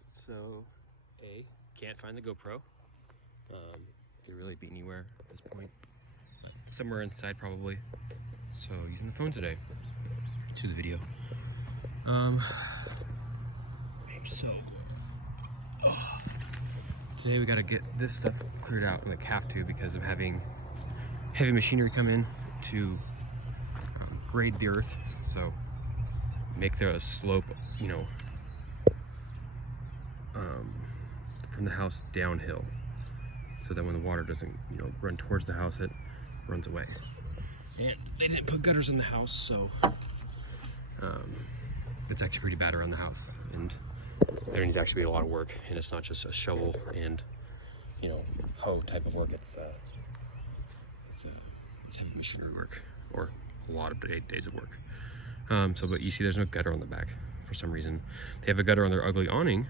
Alright, so can't find the GoPro. Could really be anywhere at this point. Somewhere inside probably. So using the phone today to the video. I'm so today we gotta get this stuff cleared out, like have to, because I'm having heavy machinery come in to grade the earth, so make the slope, you know, from the house downhill, so that when the water doesn't, you know, run towards the house, it runs away. And they didn't put gutters in the house, so it's actually pretty bad around the house, and there needs to actually be a lot of work, and it's not just a shovel and, you know, hoe type of work. It's heavy machinery work, or a lot of days of work. But you see there's no gutter on the back for some reason. They have a gutter on their ugly awning,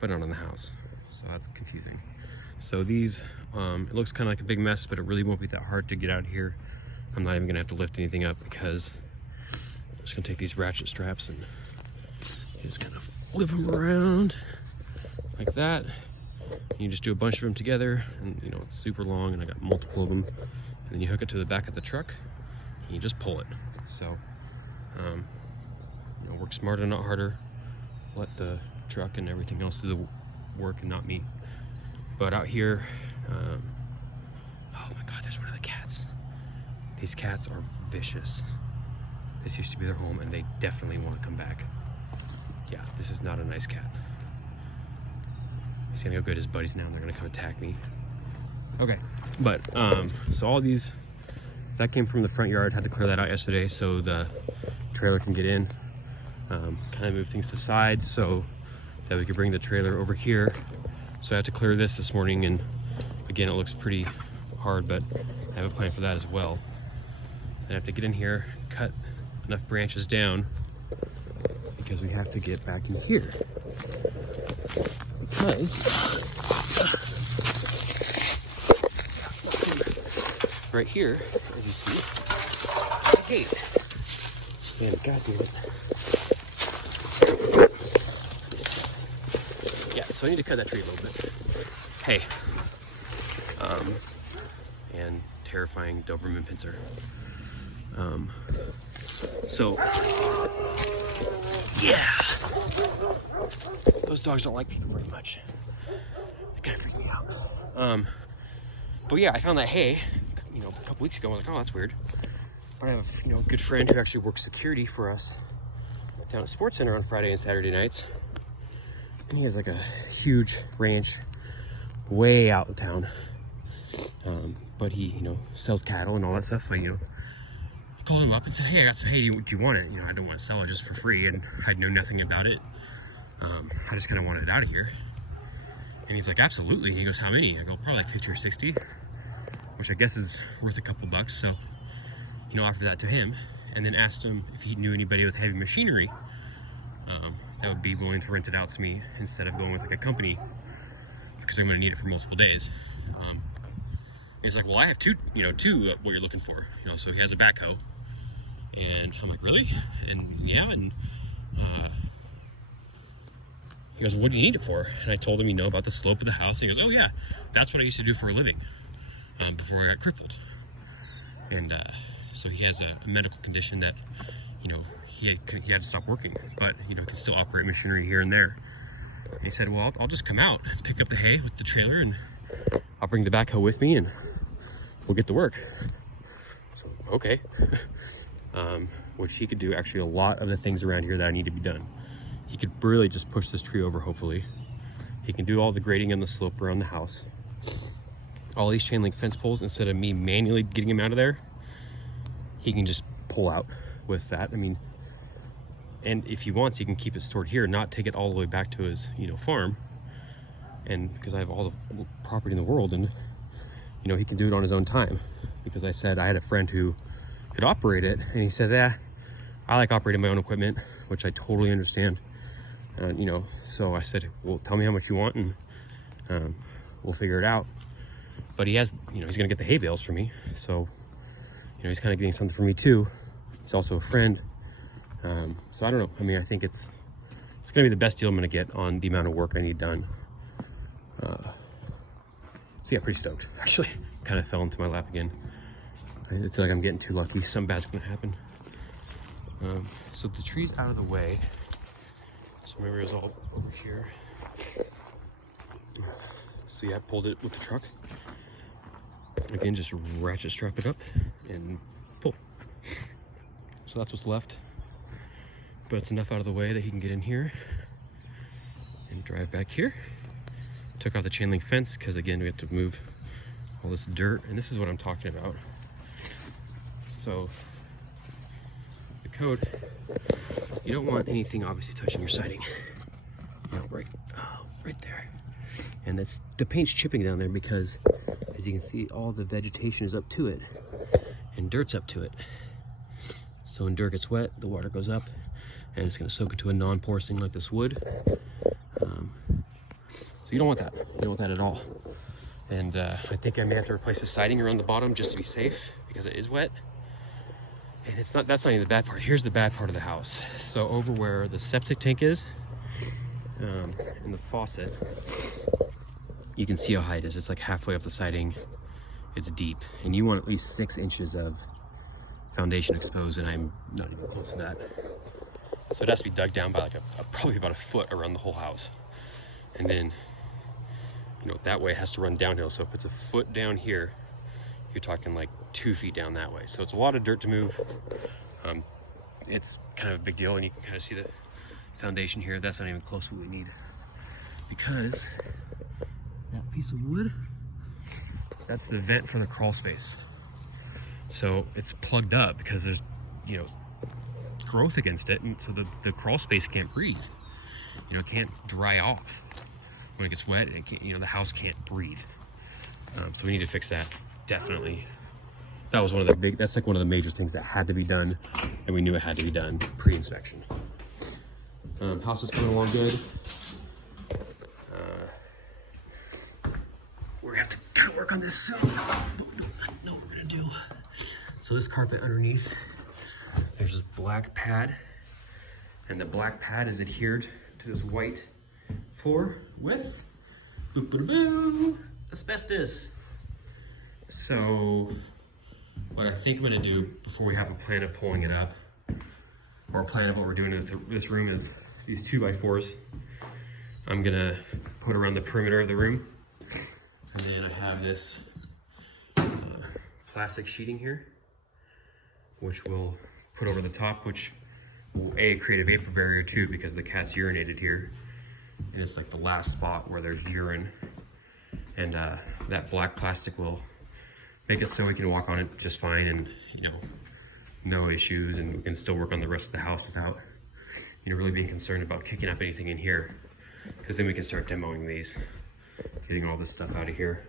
but not on the house, so that's confusing. So these, it looks kind of like a big mess, but it really won't be that hard to get out here. I'm not even gonna have to lift anything up, because I'm just gonna take these ratchet straps and just kind of flip them around like that. You just do a bunch of them together, and you know, it's super long, and I got multiple of them. And then you hook it to the back of the truck, and you just pull it. So, you know, work smarter, not harder. Let the truck and everything else do the work and not me. But out here, oh my God, there's one of the cats. These cats are vicious. This used to be their home, and they definitely want to come back. Yeah, this is not a nice cat. He's gonna go get his buddies now, and they're gonna come attack me. Okay, but so all these, that came from the front yard. Had to clear that out yesterday so the trailer can get in. Kind of move things to the side so that we could bring the trailer over here. So I have to clear this morning, and again, it looks pretty hard, but I have a plan for that as well. I have to get in here, cut enough branches down, because we have to get back in here. Because right here, as you see, the gate. And God damn it. Yeah, so I need to cut that tree a little bit. Hey. And terrifying Doberman pincer. So, yeah. Those dogs don't like people very much. They kind of freak me out. But yeah, I found that hay, you know, a couple weeks ago. I was like, oh, that's weird. But I have, you know, a good friend who actually works security for us down at Sports Center on Friday and Saturday nights. And he has like a huge ranch way out in town. But he, you know, sells cattle and all that stuff. So, you know, I called him up and said, hey, I got some hay. Do you want it? You know, I don't want to sell it just for free. And I know nothing about it. I just kind of wanted it out of here. And he's like, absolutely. And he goes, how many? I go, probably like 50 or 60, which I guess is worth a couple bucks. So, you know, offered that to him, and then asked him if he knew anybody with heavy machinery that would be willing to rent it out to me instead of going with like a company, because I'm going to need it for multiple days. He's like, well, I have two what you're looking for, you know. So he has a backhoe, and I'm like, really? And yeah, and he goes, what do you need it for? And I told him, you know, about the slope of the house. And he goes, oh yeah, that's what I used to do for a living before I got crippled. And so he has a medical condition that, you know, he had to stop working, but, you know, can still operate machinery here and there. And he said, well, I'll just come out and pick up the hay with the trailer, and I'll bring the backhoe with me, and we'll get to work. So, okay. Which he could do actually a lot of the things around here that I need to be done. He could really just push this tree over, hopefully. He can do all the grading on the slope around the house. All these chain link fence poles, instead of me manually getting him out of there, he can just pull out with that. I mean, and if he wants, he can keep it stored here, not take it all the way back to his, you know, farm. And because I have all the property in the world, and, you know, he can do it on his own time. Because I said I had a friend who could operate it, and he says, I like operating my own equipment, which I totally understand. You know, so I said, well, tell me how much you want, and we'll figure it out. But he has, you know, he's gonna get the hay bales for me, so, you know, he's kind of getting something for me too. He's also a friend. So I don't know. I mean, I think it's It's gonna be the best deal I'm gonna get on the amount of work I need done. So yeah, pretty stoked. Actually, kind of fell into my lap again. I feel like I'm getting too lucky. Something bad's gonna happen. So the tree's out of the way. So remember, it was all over here. So yeah, I pulled it with the truck. Again, just ratchet strap it up and pull. So that's what's left. But it's enough out of the way that he can get in here and drive back here. Took off the chain link fence because again, we have to move all this dirt, and this is what I'm talking about. So the code, you don't want anything obviously touching your siding. You know, right there. And that's the paint's chipping down there because, as you can see, all the vegetation is up to it and dirt's up to it. So when dirt gets wet, the water goes up and it's going to soak into a non-porous thing like this wood. So you don't want that. You don't want that at all. And I think I may have to replace the siding around the bottom just to be safe because it is wet. And it's not, that's not even the bad part. Here's the bad part of the house. So over where the septic tank is, and the faucet, you can see how high it is. It's like halfway up the siding. It's deep, and you want at least 6 inches of foundation exposed, and I'm not even close to that. So it has to be dug down by like probably about a foot around the whole house. And then, you know, that way it has to run downhill. So if it's a foot down here, you're talking like 2 feet down that way. So it's a lot of dirt to move. It's kind of a big deal, and you can kind of see the foundation here. That's not even close to what we need, because that piece of wood, that's the vent for the crawl space. So it's plugged up because there's, you know, growth against it, and so the crawl space can't breathe. You know, it can't dry off. When it gets wet, it can't, you know, the house can't breathe. So we need to fix that, definitely. That was one of the big, that's like one of the major things that had to be done, and we knew it had to be done pre-inspection. House is coming along good. We're gonna have to kind of work on this soon, but we don't know what we're gonna do. So this carpet underneath, there's this black pad, and the black pad is adhered to this white floor with asbestos. So what I think I'm gonna do before we have a plan of pulling it up, or a plan of what we're doing with this room, is these 2x4s. I'm gonna put around the perimeter of the room. And then I have this plastic sheeting here, which we'll put over the top, which will A, create a vapor barrier too, because the cat's urinated here. And it's like the last spot where there's urine. And that black plastic will make it so we can walk on it just fine, and, you know, no issues, and we can still work on the rest of the house without, you know, really being concerned about kicking up anything in here, because then we can start demoing these, getting all this stuff out of here.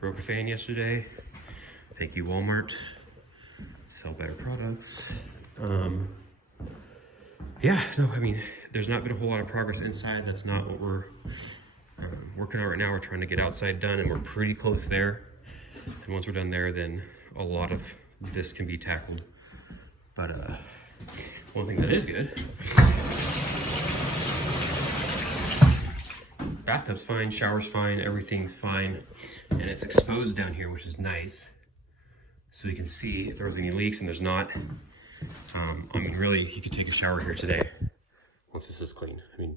Broke a fan yesterday. Thank you, Walmart. Sell better products. Yeah, no, I mean, there's not been a whole lot of progress inside. That's not what we're working on right now. We're trying to get outside done, and we're pretty close there. And once we're done there, then a lot of this can be tackled. But one thing that is good, bathtub's fine, shower's fine, everything's fine, and it's exposed down here, which is nice. So you can see if there's any leaks, and there's not. I mean, really, you could take a shower here today once this is clean. I mean,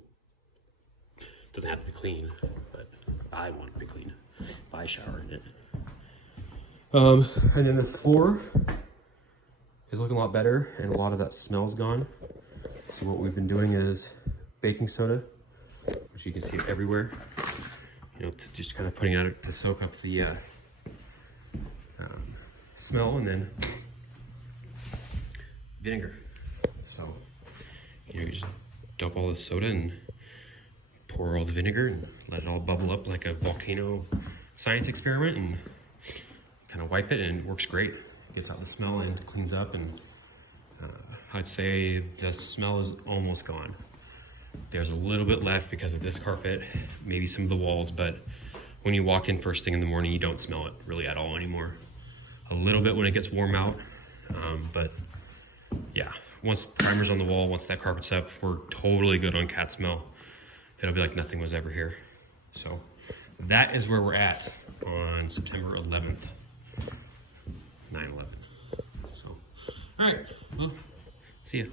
it doesn't have to be clean, but I want it to be clean if I shower in it. And then the floor is looking a lot better, and a lot of that smell's gone. So what we've been doing is baking soda, which you can see everywhere. You know, just kind of putting it out to soak up the smell, and then vinegar. So, you know, you just dump all the soda and pour all the vinegar and let it all bubble up like a volcano science experiment, and kind of wipe it, and it works great. It gets out the smell and cleans up, and I'd say the smell is almost gone. There's a little bit left because of this carpet, maybe some of the walls, but when you walk in first thing in the morning, you don't smell it really at all anymore. A little bit when it gets warm out, but yeah, once primer's on the wall, once that carpet's up, we're totally good on cat smell. It'll be like nothing was ever here. So that is where we're at on September 11th, 9/11. So, all right, well, see ya.